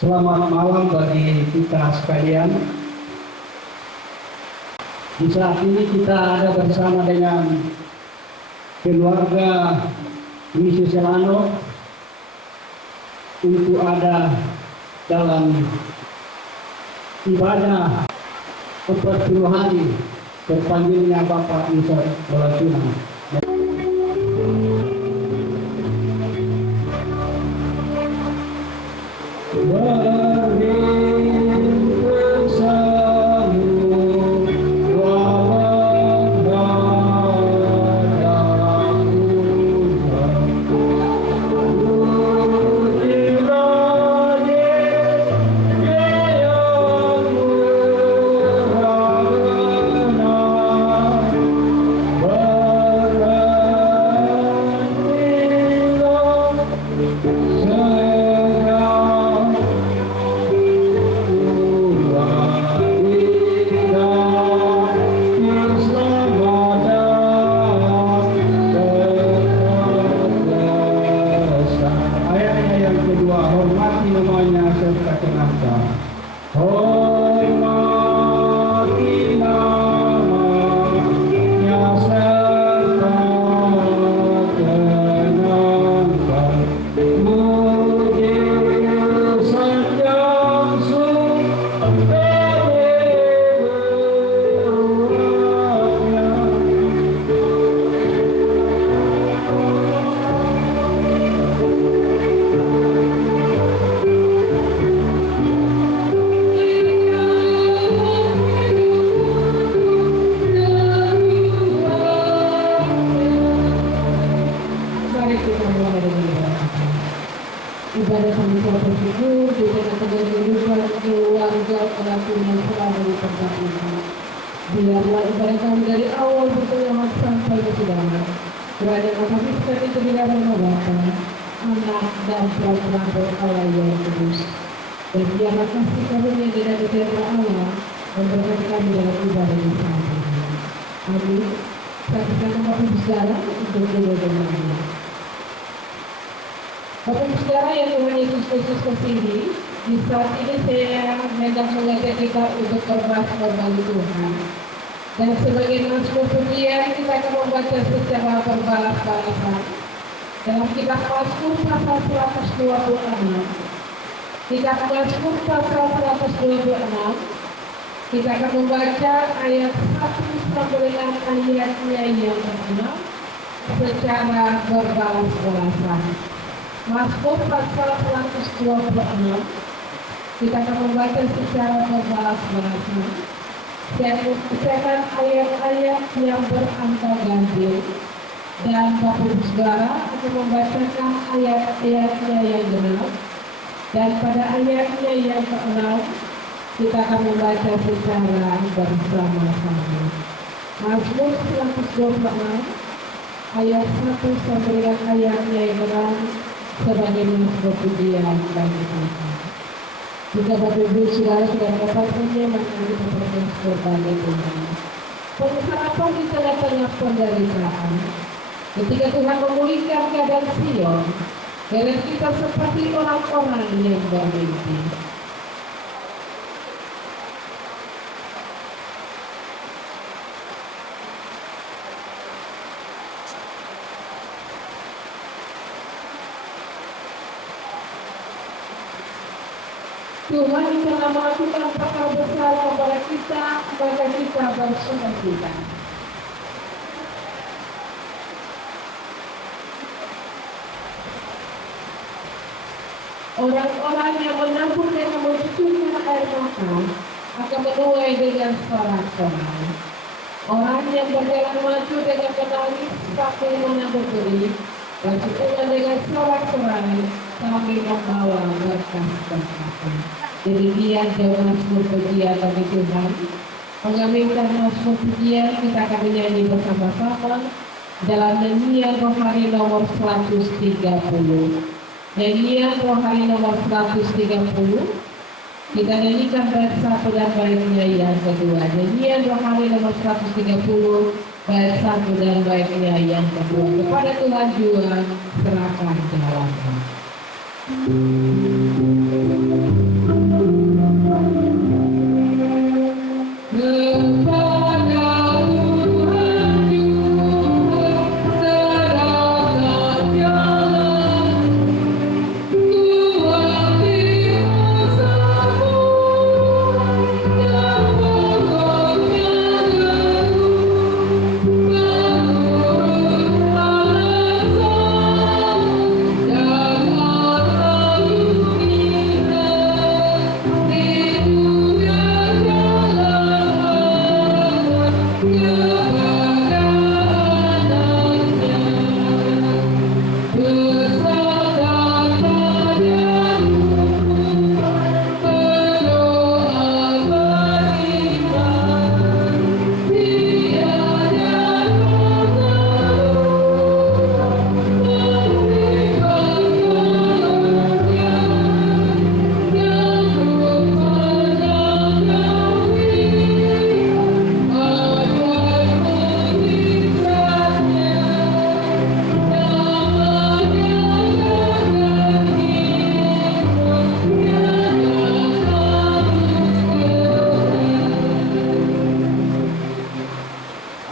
Selamat malam bagi kita sekalian. Di saat ini kita ada bersama dengan keluarga Misi Selano untuk ada dalam ibadah 40 hari terpanggilnya Bapak Musa Walatuna. Ibadah kami telah bersyukur di tengah-tengah kehidupan keluarga pelaku yang selalu di tempat ini. Biarlah ibadah kami dari awal pertengahan sampai ke saudara. Kerajaan kami sekali itu di dalam Bapa, Anak dan Putra Allah yang kudus. Dan biarlah kasih karunia dan eterna Allah memberkati kami dalam ibadah ini saat ini. Amin. Saksikan Bapak Ibu Saudara untuk doa-doanya. Bapak Ibu Saudara yang Tuhan Yesus Kristus kesini, di saat ini saya hendak mengajak kita untuk berbahasa bagi Tuhan. Dan sebagai mazmur pujian kita akan membaca secara berbalas-balasan dalam kitab Mazmur pasal 126. Kitab Mazmur pasal 126 kita akan membaca ayat 1 sampai dengan ayatnya yang ke-6 secara berbalas-balasan. Mazmur pasal 126 kita akan membaca secara berbalas-balasan. Saya membacakan ayat-ayat yang berangka ganjil dan Bapak Ibu Saudara akan membacakan ayat-ayatnya yang genap, dan pada ayatnya yang ke-6 kita akan membaca secara bersama-sama. Mazmur 126 ayat 1 sampai dengan ayatnya yang ke-6 sebagai mazmur pujian bagi Tuhan. Jika Bapak Ibu Saudara sudah mendapatkannya, maka kita bersyukur bagi Tuhan. Pengharapan di tengah-tengah penderitaan. Ketika Tuhan memulihkan keadaan Sion, dan kita seperti orang-orang yang bermimpi. Tuhan telah melakukan perkara besar kepada kita, maka kita bersukacita. Orang-orang yang menabur dan membutuhkan air mata akan menuai dengan sorak-sorai. Orang yang berjalan maju dengan menangis sambil menabur beri, bersyukur dengan sorak-sorai sambil membawa berkah-berkah. Demikian jauh mazmur pujian bagi Tuhan. Mengambilkan mazmur pujian, kita akan menyanyi bersama-sama dalam nyanyian rohani nomor 130. Nyanyian rohani nomor 130. Kita nyanyikan bait 1 dan baitnya yang kedua. Nyanyian rohani nomor 130, bait 1 dan baitnya yang kedua. Kepada Tuhan jua serahkan jalanmu.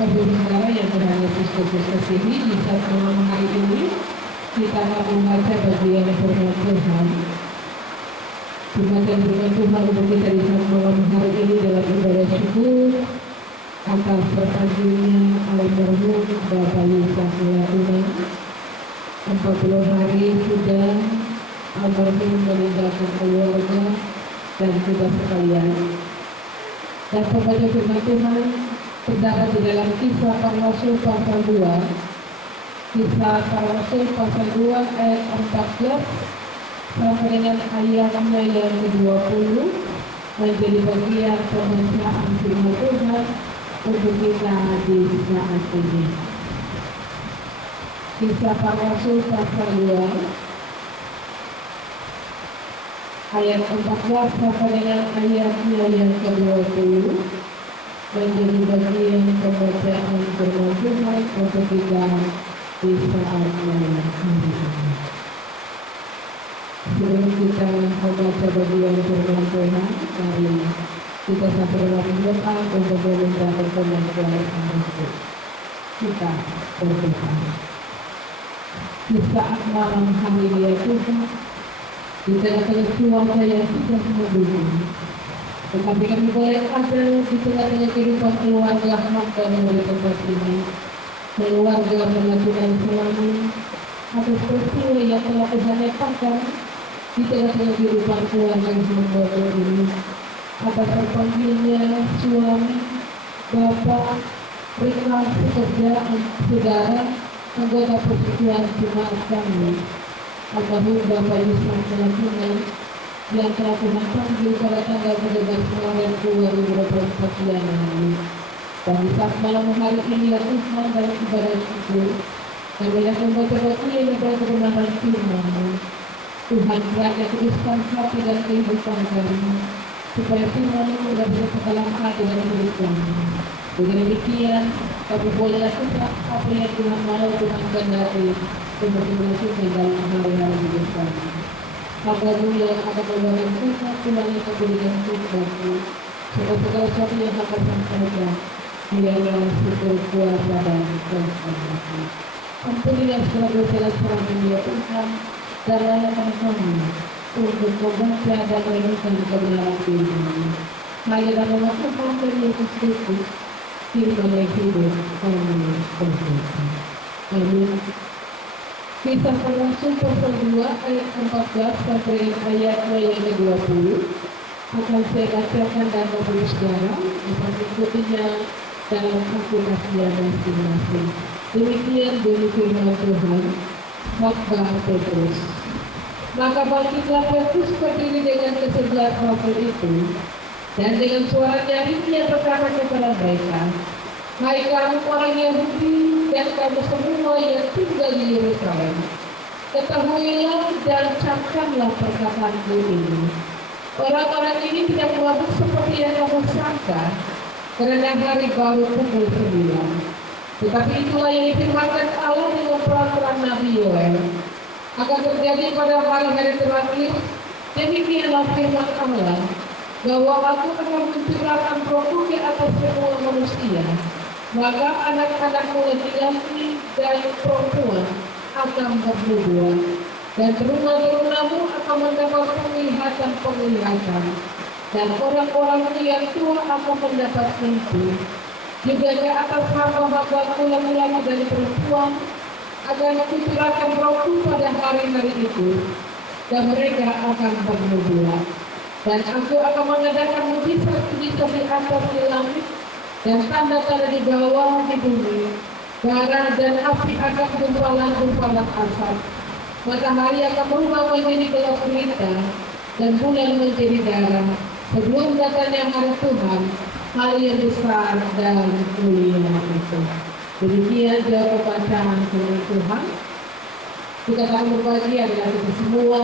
Saudara yang berada di Kristus ini, di saat malam hari ini kita akan membaca bagian firman Tuhan. Dibacakan firman Tuhan untuk kita di saat malam hari ini dalam ibadah syukur atas terpanggilnya almarhum Bapak Yusak Una. 40 hari sudah almarhum meninggalkan keluarga dan kita sekalian. Dan pembaca firman Tuhan terdapat di dalam Kisah Para Rasul pasal 2. Kisah Para Rasul pasal 2 ayat 14 sampai dengan ayatnya yang ke-20 menjadi bagian pembacaan firman Tuhan untuk kita di saat ini. Kisah Para Rasul pasal 2 ayat 14 sampai dengan ayatnya yang ke-20 menjadi bagian pembacaan firman Tuhan untuk kita di saat malam hari ini. Sebelum kita membaca bagian firman Tuhan, mari kita sampai dalam doa untuk meminta pertolongan Tuhan. Kita berdoa. Di saat malam hari ini ya Tuhan, di tengah-tengah cuaca yang sudah mendukung, tetapi kami boleh ada di tengah-tengah kehidupan keluarga hamba melalui tempat ini. Keluarga mengajukan suami atas peristiwa yang telah Tuhan letakkan di tengah-tengah kehidupan keluarga hamba ini. Atas terpanggilnya suami, bapak, rekan pekerjaan, saudara, anggota persekutuan jemaat kami, almarhum Bapak Yusak Una yang telah Tuhan panggil pada tanggal 13 Maret 2024 yang lalu. Dan di saat malam hari ini ya Tuhan dalam ibadah syukur, kami yang membaca bagian daripada kebenaran firman-Mu. Tuhan kiranya kuduskan hati dan kehidupan kami, supaya firman-Mu dapat ke dalam hati dan hidup kami. Dengan demikian, kami boleh lakukan apa yang Tuhan mau Tuhan kehendaki untuk dilakukan dalam hari-hari hidup kami. Hamba-Mu yang akan membangun kita, Tuhan yang memberikan firman-Mu, segala sesuatu yang akan sampaikan, biarlah syukur kuasa dan keselamatan. Ampunilah segala dosa dan kesalahan ya Tuhan, dan layakan kami untuk membaca dan merenungkan kebenaran firman-Mu. Hanya dalam nama Tuhan dan Yesus Kristus, firman yang hidup, kami berdoa. Amin. Kisah Para Rasul pasal 2 ayat 14 sampai ayatnya yang ke-20 akan saya bacakan dan memberi saudara bisa mengikutinya dalam aplikasinya masing-masing. Demikian bunyi firman Tuhan. Khotbah Petrus. Maka bangkitlah Petrus berdiri dengan kesebelah rasul itu, dan dengan suara nyaringnya berkata kepada mereka, "Hai kamu orang Yahudi dan kamu semua yang tinggal di Yerusalem, ketahuilah dan camkanlah perkataanku ini. Orang-orang ini tidak mabuk seperti yang kamu sangka, karena hari baru pukul 9. Tetapi itulah yang difirmankan Allah dengan peraturan Nabi Yoel. akan terjadi pada hari-hari terakhir. Demikianlah firman Allah, bahwa aku akan mencurahkan rohku di atas semua manusia, maka anak-anakmu laki-laki dan perempuan akan bernubuat, dan teruna-terunamu akan mendapat penglihatan, dan orang-orang yang tua akan mendapat mimpi. Juga ke atas hamba-hambaku laki-laki dan perempuan akan kucurahkan rohku pada hari-hari itu, dan mereka akan bernubuat. Dan aku akan mengadakan mujizat-mujizat di atas di langit, dan tanda-tanda di bawah di bumi. Bara dan api akan gumpalan-gumpalan asap. Matahari akan berubah menjadi gelap gulita, dan bulan menjadi darah, sebelum datangnya hari Tuhan, hari yang besar dan mulia itu. Demikian jawab bacaan firman Tuhan. Kita akan berbagi adalah kita semua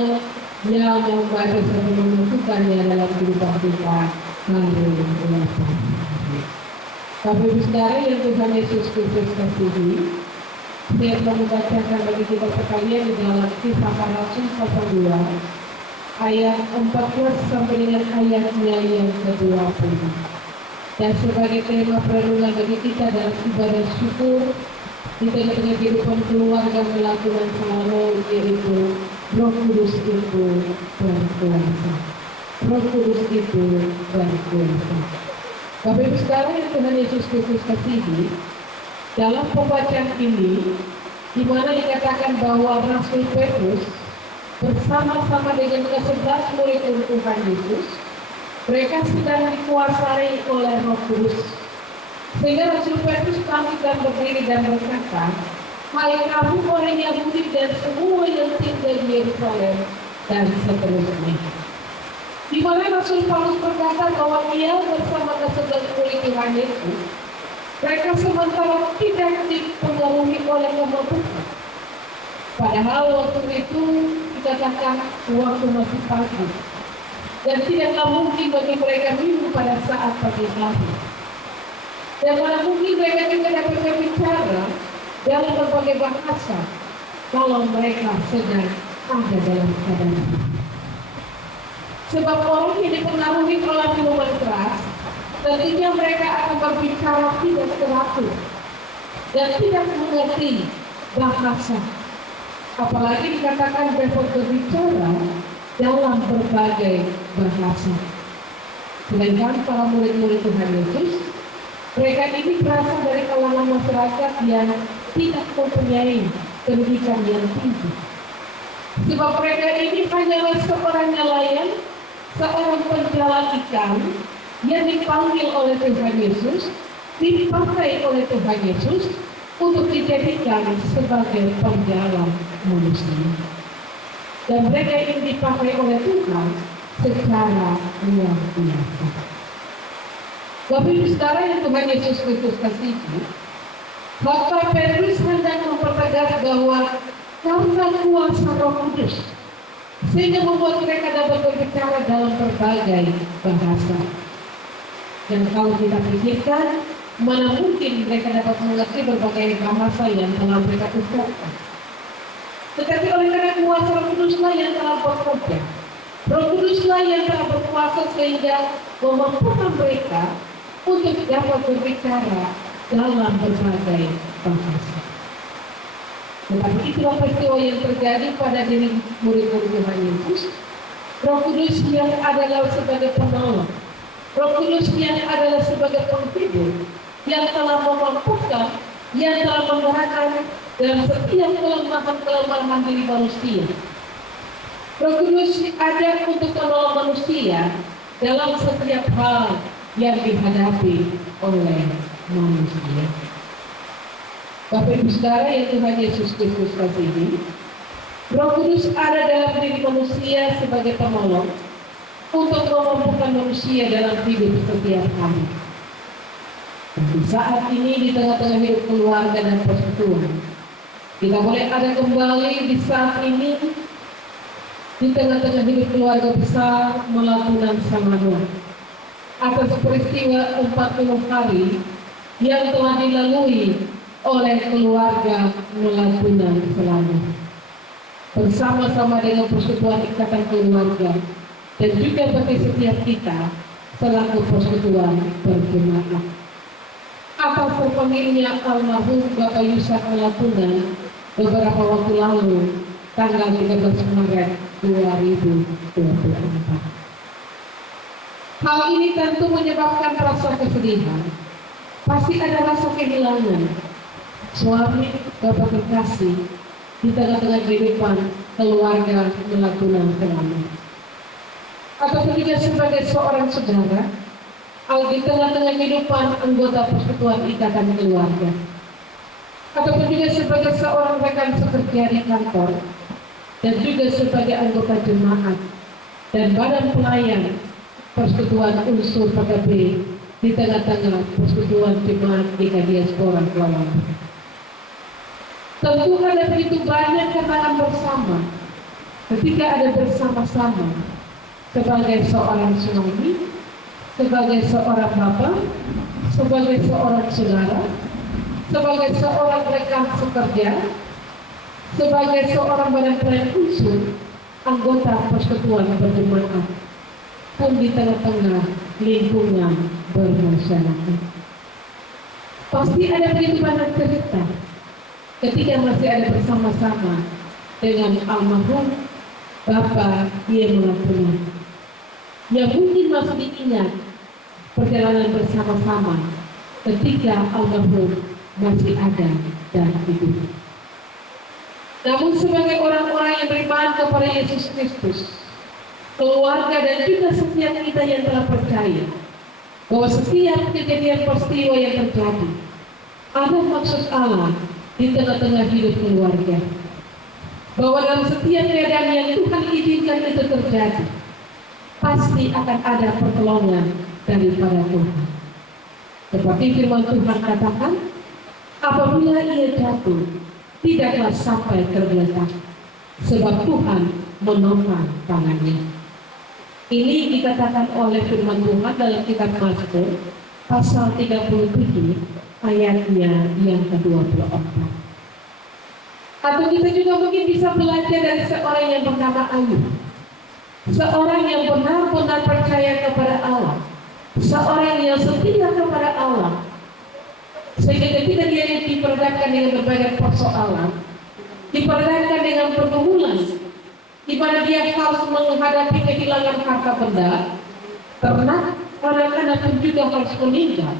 yang membaca serta menentukannya dalam kehidupan kita hari ini. Bapak Ibu Saudara yang Tuhan Yesus Kristus kasihi, saya telah membacakan bagi kita sekalian di dalam Kisah Para Rasul pasal 2 ayat 14 sampai dengan ayatnya yang ke-20. Dan sebagai tema perenungan bagi kita dalam ibadah syukur di tengah-tengah kehidupan keluarga melakukan selalu, yaitu Roh Kudus itu berkuasa. Roh Kudus itu berkuasa. Bapak Ibu Saudara yang Tuhan Yesus Kristus kasihi, dalam pembacaan ini, di mana dikatakan bahwa Rasul Petrus bersama-sama dengan ke-11 murid Tuhan Yesus, mereka sedang dikuasai oleh Roh Kudus. Sehingga Rasul Petrus bangkit dan berdiri dan berkata, "Hai kamu orang Yahudi dan semua yang tinggal di Yerusalem," dan seterusnya. Di mana Rasul Paulus berkata bahwa ia bersama ke-11 murid Tuhan Yesus, mereka sementara tidak dipengaruhi oleh kemampuan. Padahal waktu itu dikatakan waktu masih pagi, dan tidaklah mungkin bagi mereka minum pada saat pagi hari. Dan mana mungkin mereka juga dapat berbicara dalam berbagai bahasa kalau mereka sedang ada dalam keadaan. Sebab orang yang dipengaruhi oleh minuman keras, tentunya mereka akan berbicara tidak teratur dan tidak mengerti bahasa. Apalagi dikatakan dapat berbicara dalam berbagai bahasa. Sedangkan para murid-murid Tuhan Yesus, mereka ini berasal dari kalangan masyarakat yang tidak mempunyai pendidikan yang tinggi. Sebab mereka ini hanyalah seorang nelayan, seorang penjualan ikan yang dipanggil oleh Tuhan Yesus, dipakai oleh Tuhan Yesus untuk dijadikan sebagai penjalan manusia. Dan mereka ini dipakai oleh Tuhan secara luar biasa. Bapak Ibu Saudara yang Tuhan Yesus Kristus kasihi, maka Petrus hendak mempertegas bahwa karena kuasa Roh Kudus, sehingga membuat mereka dapat berbicara dalam berbagai bahasa. Dan kalau kita pikirkan, mana mungkin mereka dapat mengerti berbagai bahasa yang telah mereka ucapkan. Tetapi oleh karena kuasa Roh Kuduslah yang telah bekerja, Roh Kuduslah yang telah berkuasa sehingga memampukan mereka untuk dapat berbicara dalam berbagai bahasa. Tetapi itulah peristiwa yang terjadi pada diri murid-murid Tuhan Yesus. Roh Kudus yang adalah sebagai penolong, Roh Kudus yang adalah sebagai penghibur, yang telah memampukan, yang telah menggerakkan dalam setiap kelemahan diri manusia. Roh Kudus ada untuk menolong manusia dalam setiap hal yang dihadapi oleh manusia. Bapak Ibu Saudara yang Tuhan Yesus Kristus kasihi, Roh Kudus ada dalam diri manusia sebagai penolong untuk memampukan manusia dalam hidup setiap hari. Di saat ini di tengah-tengah hidup keluarga dan persekutuan, kita boleh ada kembali di saat ini di tengah-tengah hidup keluarga besar Melatunan Samanoa atas peristiwa 40 hari yang telah dilalui oleh keluarga Melatunan Selama. bersama-sama dengan persekutuan ikatan keluarga, dan juga bagi setiap kita selaku persekutuan berjemaat. Atas terpanggilnya almarhum Bapak Yusak Melakunan beberapa waktu lalu, tanggal 13 Maret 2024. Hal ini tentu menyebabkan rasa kesedihan. Pasti ada rasa kehilangan suami, bapak kekasih di tengah-tengah kehidupan keluarga Melakunan selama. Ataupun juga sebagai seorang saudara, di tengah-tengah kehidupan anggota persekutuan ikatan keluarga. Ataupun juga sebagai seorang rekan sekerja di kantor, dan juga sebagai anggota jemaat dan badan pelayan persekutuan unsur PKB di tengah-tengah persekutuan jemaat GKI Diaspora Kuala Lumpur. Tentu ada begitu banyak kenangan bersama ketika ada bersama-sama sebagai seorang suami, sebagai seorang bapak, sebagai seorang saudara, sebagai seorang rekan sekerja, sebagai seorang badan pelayan unsur anggota persekutuan berjemaat pun di tengah-tengah lingkungan bermasyarakat. Pasti ada begitu banyak cerita ketika masih ada bersama-sama dengan almarhum Bapak Ye Melakunan, yang mungkin masih diingat perjalanan bersama-sama ketika almarhum masih ada dan hidup. Namun sebagai orang-orang yang beriman kepada Yesus Kristus, keluarga dan juga setiap kita yang telah percaya bahwa setiap kejadian peristiwa yang terjadi ada maksud Allah di tengah-tengah hidup keluarga. Bahwa dalam setiap keadaan yang Tuhan izinkan itu terjadi, pasti akan ada pertolongan daripada Tuhan. Seperti firman Tuhan katakan, apabila ia jatuh, tidaklah sampai tergeletak, sebab Tuhan menopang tangannya. Ini dikatakan oleh firman Tuhan dalam kitab Mazmur pasal 37 ayatnya yang ke-24. Atau kita juga mungkin bisa belajar dari seorang yang bernama Ayub, seorang yang benar-benar percaya kepada Allah, seorang yang setia kepada Allah, sehingga ketika dia diperhadapkan dengan berbagai persoalan, diperhadapkan dengan pergumulan, di mana dia harus menghadapi kehilangan harta benda, ternak, anak-anak pun juga harus meninggal.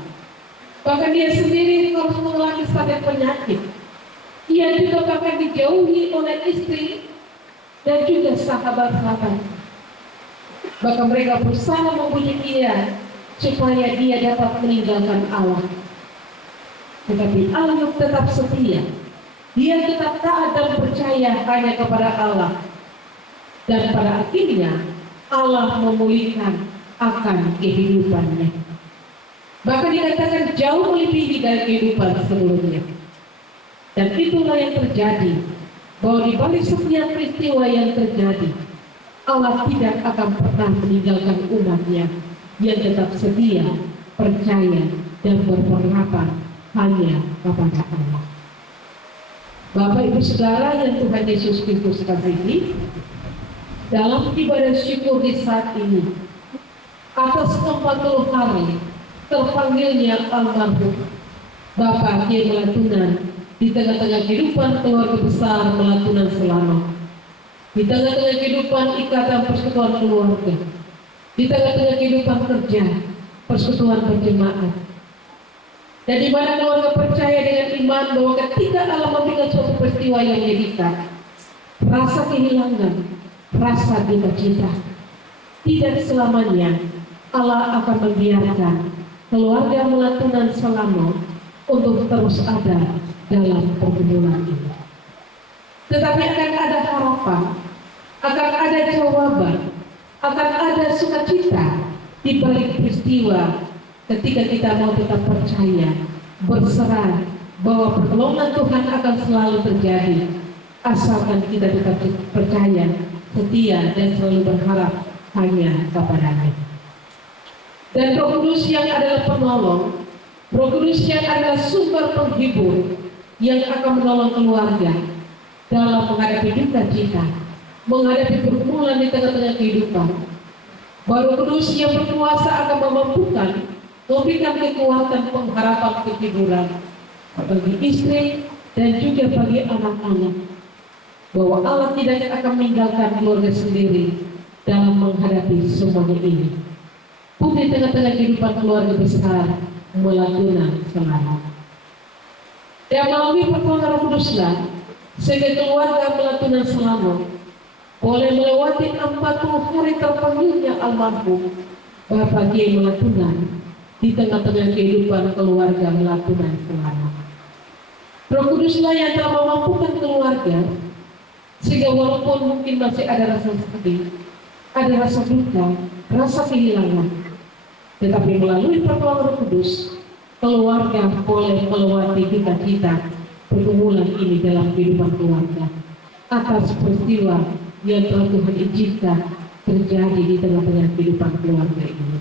Bahkan dia sendiri harus mengalami sakit penyakit. Ia juga bahkan dijauhi oleh istri dan juga sahabat-sahabat. Bahkan mereka berusaha membujuk dia supaya dia dapat meninggalkan Allah. Tetapi Ayub tetap setia. Dia tetap taat dan percaya hanya kepada Allah. Dan pada akhirnya Allah memulihkan akan kehidupannya. Bahkan dikatakan jauh melebihi dari kehidupan sebelumnya. Dan itulah yang terjadi, bahwa di balik setiap peristiwa yang terjadi, Allah tidak akan pernah meninggalkan umatnya yang tetap setia, percaya, dan berpengharapan hanya kepada Allah. Bapak Ibu Saudara yang Tuhan Yesus Kristus kasihi, dalam ibadah syukur di saat ini, atas 40 hari terpanggilnya almarhum Bapak Ye Melakunan di tengah-tengah kehidupan keluarga besar Melakunan Selama, di tengah-tengah kehidupan ikatan persekutuan keluarga, di tengah-tengah kehidupan kerja persekutuan berjemaat, dan di mana keluarga percaya dengan iman bahwa ketika Allah memberikan suatu peristiwa yang menyedihkan, rasa kehilangan, rasa duka cita, tidak selamanya Allah akan membiarkan keluarga Melakunan Selama untuk terus ada dalam pergumulan ini. Tetapi akan ada harapan, akan ada jawaban, akan ada sukacita di balik peristiwa ketika kita mau tetap percaya, berserah bahwa pertolongan Tuhan akan selalu terjadi, asalkan kita tetap percaya, setia, dan selalu berharap hanya kepada-Nya. Dan Roh Kudus yang adalah penolong, Roh Kudus yang adalah sumber penghibur yang akan menolong keluarga dalam menghadapi duka cita, menghadapi pergumulan di tengah-tengah kehidupan. Roh Kudus yang berkuasa akan memampukan, memberikan kekuatan pengharapan kehidupan bagi istri dan juga bagi anak-anak, bahwa Allah tidak akan meninggalkan keluarga sendiri dalam menghadapi semuanya ini. Pun di tengah-tengah kehidupan keluarga besar melakukan selamat. Dan melalui pertolongan Roh Kuduslah, sehingga keluarga melakukan selamat boleh melewati 40 hari terpanggilnya almarhum Bapak Kiai Melatunan di tengah-tengah kehidupan keluarga Melatunan selamat. Roh Kuduslah yang telah memampukan keluarga sehingga walaupun mungkin masih ada rasa sedih, ada rasa duka, rasa kehilangan, tetapi melalui pertolongan Roh Kudus, keluarga boleh melewati duka-cita pergumulan ini dalam kehidupan keluarga atas peristiwa yang telah Tuhan izinkan terjadi di tengah-tengah kehidupan keluarga ini.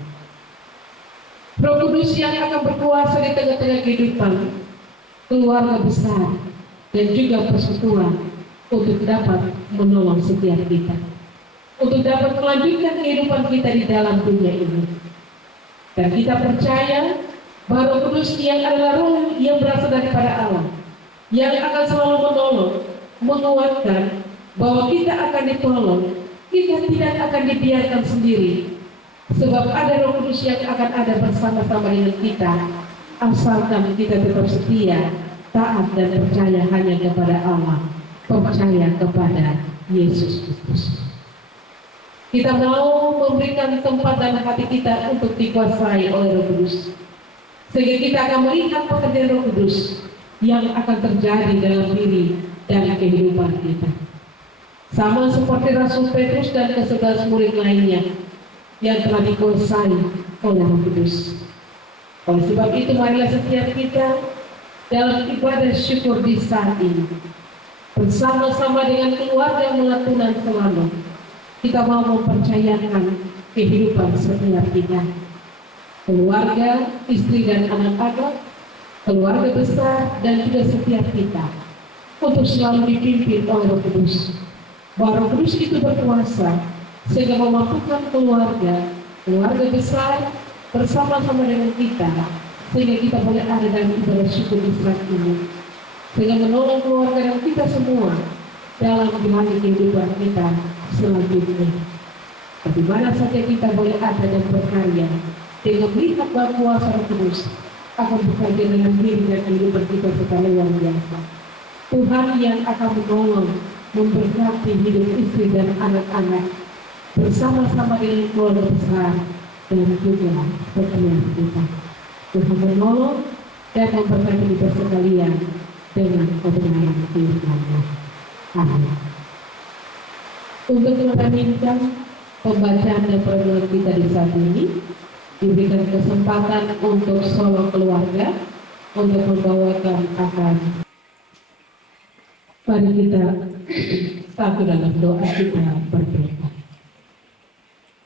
Roh Kudus yang akan berkuasa di tengah-tengah kehidupan keluarga besar dan juga persekutuan untuk dapat menolong setiap kita, untuk dapat melanjutkan kehidupan kita di dalam dunia ini. Dan kita percaya bahwa Roh Kudus yang adalah roh yang berasal daripada Allah, yang akan selalu menolong, menguatkan, bahwa kita akan ditolong, kita tidak akan dibiarkan sendiri, sebab ada Roh Kudus yang akan ada bersama-sama dengan kita, asalkan kita tetap setia, taat dan percaya hanya kepada Allah, percaya kepada Yesus Kristus. Kita mau memberikan tempat dan hati kita untuk dikuasai oleh Roh Kudus, sehingga kita akan melihat pekerjaan Roh Kudus yang akan terjadi dalam diri dan kehidupan kita. Sama seperti Rasul Petrus dan ke-11 murid lainnya yang telah dikuasai oleh Roh Kudus. Oleh sebab itu, marilah setiap kita dalam ibadah syukur di saat ini, bersama-sama dengan keluarga Melatunan selamat, kita mau mempercayakan kehidupan setiap kita, keluarga, istri dan anak-anak, keluarga besar dan juga setiap kita, untuk selalu dipimpin oleh Roh Kudus. Bahwa Roh Kudus itu berkuasa sehingga memampukan keluarga besar bersama-sama dengan kita, sehingga kita boleh ada dalam ibadah syukur di saat ini, sehingga menolong keluarga dan kita semua dalam menjalani kehidupan kita selanjutnya. Di mana saja kita boleh ada dan berkarya, dengan melihat bahwa kuasa Roh Kudus akan bekerja dengan diri dan kehidupan kita secara luar biasa. Tuhan yang akan menolong, memberkati hidup istri dan anak-anak bersama-sama dengan keluarga besar dan juga setiap kita. Tuhan menolong dan memberkati kita sekalian dengan kebenaran firman-Nya. Amin. Untuk melanjutkan pembacaan dan perenungan kita di saat ini, diberikan kesempatan untuk solo keluarga untuk membawakan akan. Mari kita satu dalam doa kita berdoa.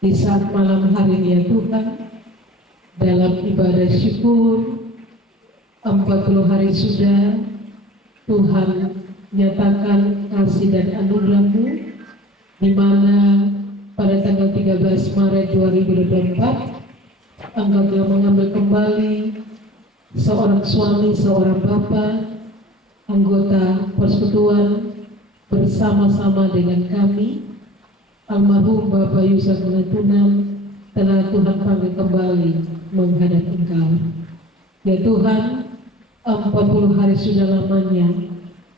Di saat malam hari ini ya Tuhan, dalam ibadah syukur 40 hari sudah Tuhan nyatakan kasih dan anugerah-Mu, di mana pada tanggal 13 Maret 2024 Engkau telah mengambil kembali seorang suami, seorang bapa, anggota persekutuan bersama-sama dengan kami, almarhum Bapak Yusuf Melatunan, telah Tuhan panggil kembali menghadap Engkau. Ya Tuhan, 40 hari sudah lamanya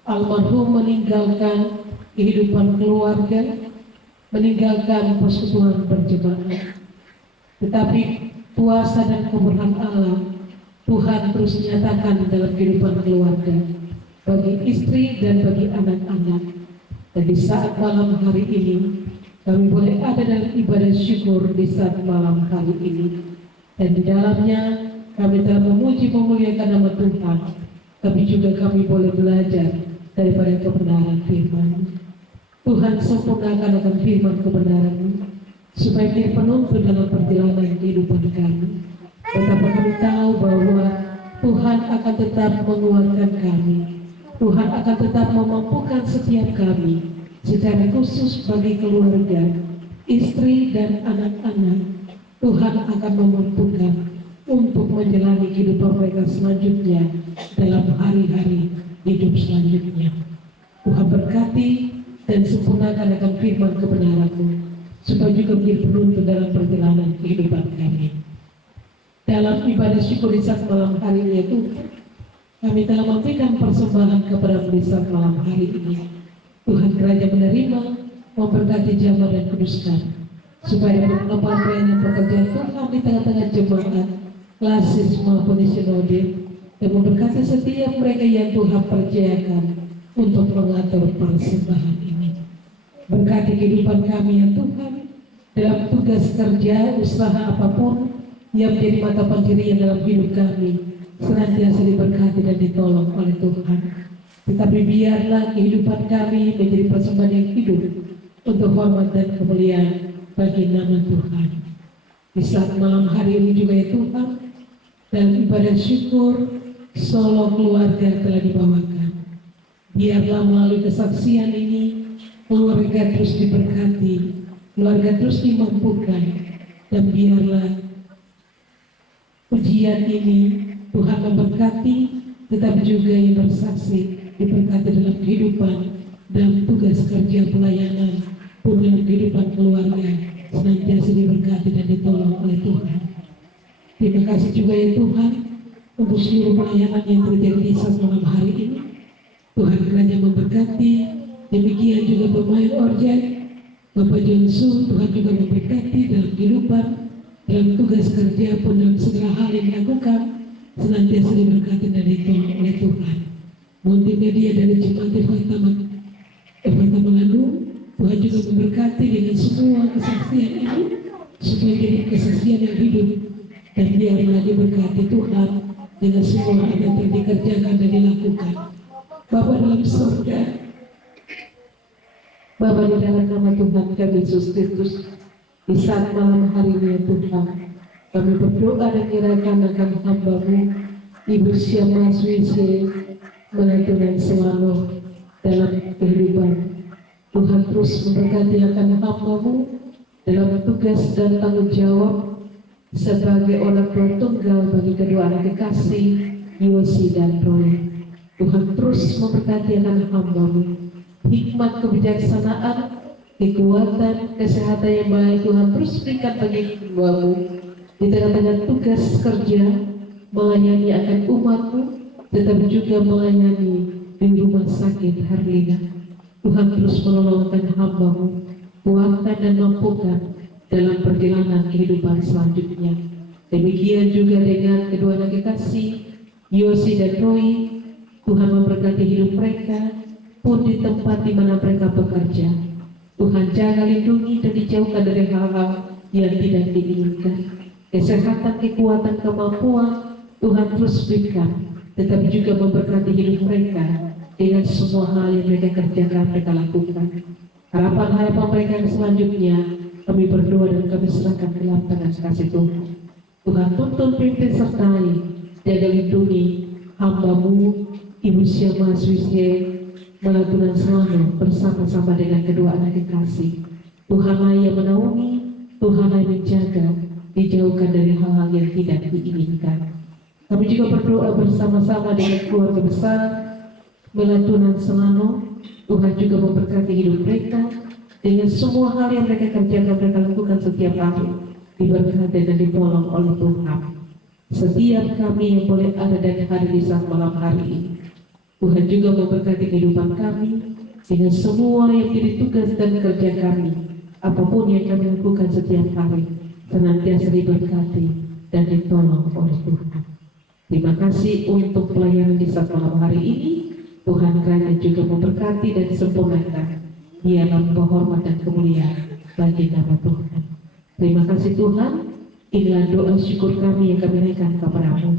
almarhum meninggalkan kehidupan keluarga, meninggalkan persekutuan berjemaat. Tetapi kuasa dan keberkahan Allah Tuhan terus nyatakan dalam kehidupan keluarga, bagi istri dan bagi anak-anak. Dan di saat malam hari ini kami boleh ada dalam ibadah syukur di saat malam hari ini, dan di dalamnya kami telah memuji memuliakan nama Tuhan, tapi juga kami boleh belajar daripada kebenaran firman. Tuhan sempurnakan akan firman kebenaran-Mu, supaya menjadi penuntun dalam perjalanan kehidupan kami. Betapa kami tahu bahwa Tuhan akan tetap menguatkan kami, Tuhan akan tetap memampukan setiap kami, secara khusus bagi keluarga, istri dan anak-anak. Tuhan akan memampukan untuk menjalani kehidupan mereka selanjutnya dalam hari-hari hidup selanjutnya. Tuhan berkati dan sempurnakan akan firman kebenaran-Mu, supaya juga menjadi penuntun dalam perjalanan kehidupan kami. Dalam ibadah syukur di saat malam hari ini, Tuhan, kami telah memberikan persembahan kepada di saat malam hari ini. Tuhan kiranya menerima, memberkati jamaah dan kuduskan, supaya menopang pelayanan pekerjaan Tuhan di tengah-tengah jemaat, klasis maupun sinode, dan memberkati setiap mereka yang Tuhan percayakan untuk mengatur persembahan ini. Berkati kehidupan kami ya Tuhan, dalam tugas kerja, usaha apapun yang menjadi mata pencarian dalam hidup kami, senantiasa diberkati dan ditolong oleh Tuhan. Tetapi biarlah kehidupan kami menjadi persembahan yang hidup untuk hormat dan kemuliaan bagi nama Tuhan. Di saat malam hari ini juga ya Tuhan, dalam ibadah syukur, solo keluarga telah dibawakan. Biarlah melalui kesaksian ini, keluarga terus diberkati, keluarga terus dimampukan, dan biarlah ujian ini Tuhan memberkati, tetapi juga yang bersaksi diberkati dalam kehidupan, dalam tugas kerja pelayanan, pun dalam kehidupan keluarga, senantiasa diberkati dan ditolong oleh Tuhan. Terima kasih juga ya Tuhan, untuk seluruh pelayanan yang terjadi di saat malam hari ini. Tuhan kiranya memberkati, demikian juga pemain organ, Bapak Jonsu, Tuhan juga memberkati dalam kehidupan, dalam tugas kerja pun dalam segala hal yang dilakukan, senantiasa diberkati dan ditolong oleh Tuhan. Multimedia dari Jemaat Evangelis Bandung, Tuhan juga memberkati dengan semua kesaksian ini, supaya jadi kesaksian yang hidup, dan biarlah diberkati Tuhan dengan semua yang telah dikerjakan dan dilakukan. Bapa dalam surga, Bapa di dalam nama Tuhan kami Yesus Kristus, di saat malam hari ini ya Tuhan, kami berdoa dan menyerahkan akan hamba-Mu, Ibu Syama Swise, menantu dan selalu dalam kehidupan. Tuhan terus memberkati akan hamba-Mu dalam tugas dan tanggung jawab sebagai orang tua tunggal bagi kedua anak kekasih Yosi dan Roy. Tuhan terus memberkati akan hamba-Mu, hikmat kebijaksanaan, kekuatan, kesehatan yang baik Tuhan terus berikan bagi hamba-Mu di tengah-tengah tugas kerja melayani akan umat-Mu, tetapi juga melayani di rumah sakit Herlina. Tuhan terus menolongkan hamba-Mu, kuatkan dan mampukan dalam perjalanan kehidupan selanjutnya. Demikian juga dengan kedua anak kekasih Yosi dan Roy, Tuhan memberkati hidup mereka pun di tempat di mana mereka bekerja. Tuhan jaga, lindungi dan dijauhkan dari hal-hal yang tidak diinginkan. Kesehatan, kekuatan, kemampuan Tuhan terus berikan, tetapi juga memberkati hidup mereka dengan semua hal yang mereka kerjakan, mereka lakukan. Harapan-harapan mereka yang selanjutnya kami berdoa dan kami serahkan ke dalam tangan kasih Tuhan. Tuhan tuntun, pimpin, sertai, jaga, lindungi hamba-Mu Ibu Syama Swise, melakukan selalu bersama-sama dengan kedua anak kekasih. Tuhanlah yang menaungi, Tuhanlah yang menjaga, dijauhkan dari hal-hal yang tidak diinginkan. Kami juga berdoa bersama-sama dengan keluarga besar Melatunan Selano. Tuhan juga memberkati hidup mereka dengan semua hal yang mereka kerjakan, mereka lakukan setiap hari, diberkati dan ditolong oleh Tuhan. Setiap kami yang boleh ada dan hadir di saat malam hari ini, Tuhan juga memberkati kehidupan kami dengan semua yang jadi tugas dan kerja kami, apapun yang kami lakukan setiap hari, senantiasa diberkati dan ditolong oleh Tuhan. Terima kasih untuk pelayanan di saat malam hari ini. Tuhan kiranya juga memberkati dan sempurnakan di dalam penghormatan dan kemuliaan bagi nama Tuhan. Terima kasih Tuhan. Inilah doa syukur kami yang kami naikkan kepada-Mu.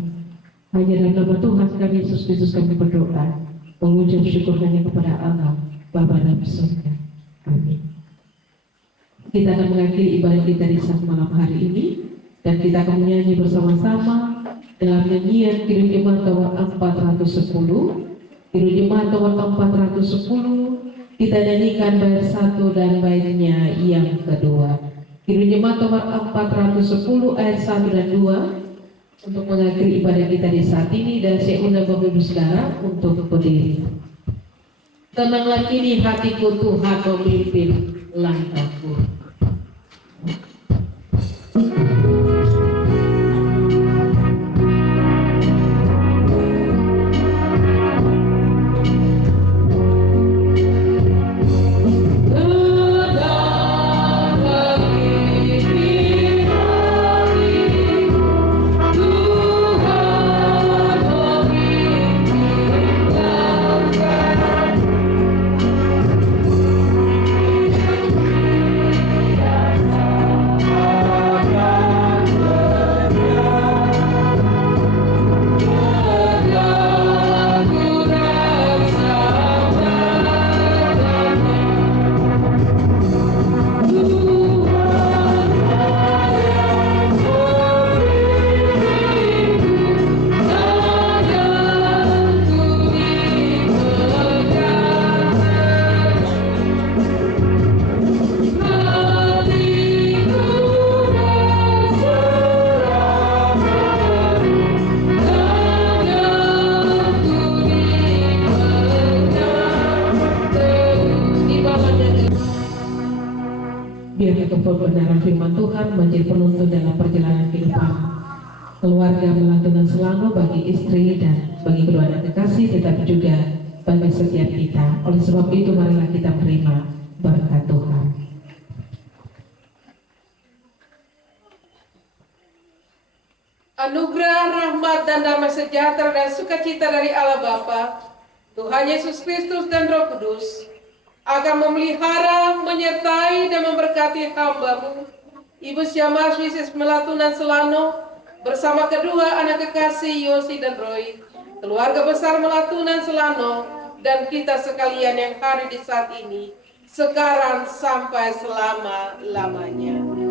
Hanya dalam nama Tuhan kami Yesus Kristus kami berdoa, mengucap syukur hanya kepada Allah Bapa dalam surga. Amin. Kita akan mengakhiri ibadah kita di saat malam hari ini, dan kita akan menyanyi bersama-sama dalam nyanyian Kirim Iman Tawa 410, Kiru Jemaat nomor 410 kita nyanyikan bait 1 dan baitnya yang kedua. Kiru Jemaat nomor 410 ayat 1 dan 2 untuk mengakhiri ibadah kita di saat ini, dan saya undang Bapak Ibu Saudara untuk berdiri. Tenanglah kini hatiku, Tuhan memimpin langkahku. Biarlah kebenaran firman Tuhan menjadi penuntun dalam perjalanan kehidupan keluarga, menantu dan selangor, bagi istri dan bagi kedua anak kekasih, tetapi juga bagi setiap kita. Oleh sebab itu, marilah kita menerima berkat Tuhan. Anugerah, rahmat, dan damai sejahtera dan sukacita dari Allah Bapa, Tuhan Yesus Kristus dan Roh Kudus akan memelihara, menyertai, dan memberkati hamba-Mu, Ibu Syamah Mrs. Melatunan Selano, bersama kedua anak kekasih Yosi dan Roy, keluarga besar Melatunan Selano, dan kita sekalian yang hadir di saat ini, sekarang sampai selama-lamanya.